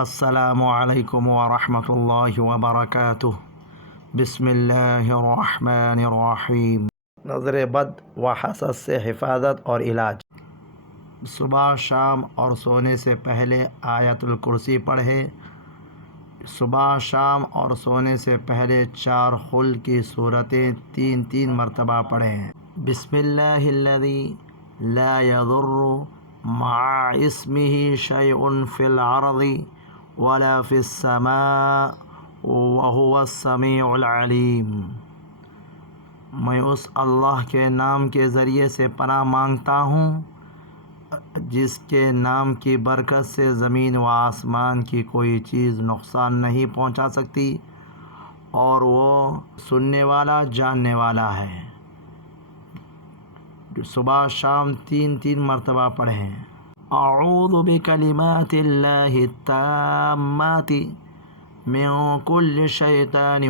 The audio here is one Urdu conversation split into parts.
السلام علیکم ورحمۃ اللہ وبرکاتہ۔ بسم اللہ الرحمن الرحیم۔ نظر بد و حسد سے حفاظت اور علاج۔ صبح شام اور سونے سے پہلے آیت الکرسی پڑھیں۔ صبح شام اور سونے سے پہلے 4 خلق کی صورتیں 3 مرتبہ پڑھیں۔ بسم اللہ الذی لا یضر مع اسمہ شیء فی الارض ولا فی السماء وہو السمیع العلیم۔ میں اس اللہ کے نام کے ذریعے سے پناہ مانگتا ہوں جس کے نام کی برکت سے زمین و آسمان کی کوئی چیز نقصان نہیں پہنچا سکتی، اور وہ سننے والا جاننے والا ہے۔ صبح شام 3 مرتبہ پڑھیں۔ اعوذ بکلمات اللہ التامات من کل شیطان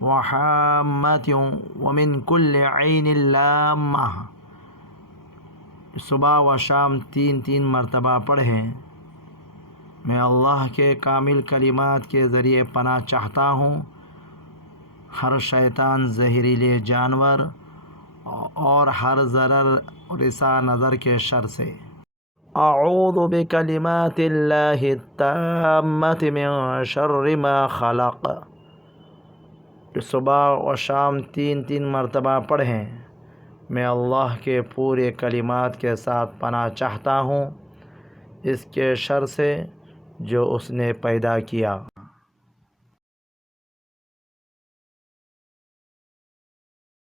وحامۃ ومن کل عین لامہ۔ صبح و شام 3 مرتبہ پڑھیں۔ میں اللہ کے کامل کلمات کے ذریعے پناہ چاہتا ہوں ہر شیطان، زہریلے جانور اور ہر ضرر رسا نظر کے شر سے۔ اعوذ بکلمات اللہ التامات من شر ما خلق۔ صبح و شام 3 مرتبہ پڑھیں۔ میں اللہ کے پورے کلمات کے ساتھ پناہ چاہتا ہوں اس کے شر سے جو اس نے پیدا کیا۔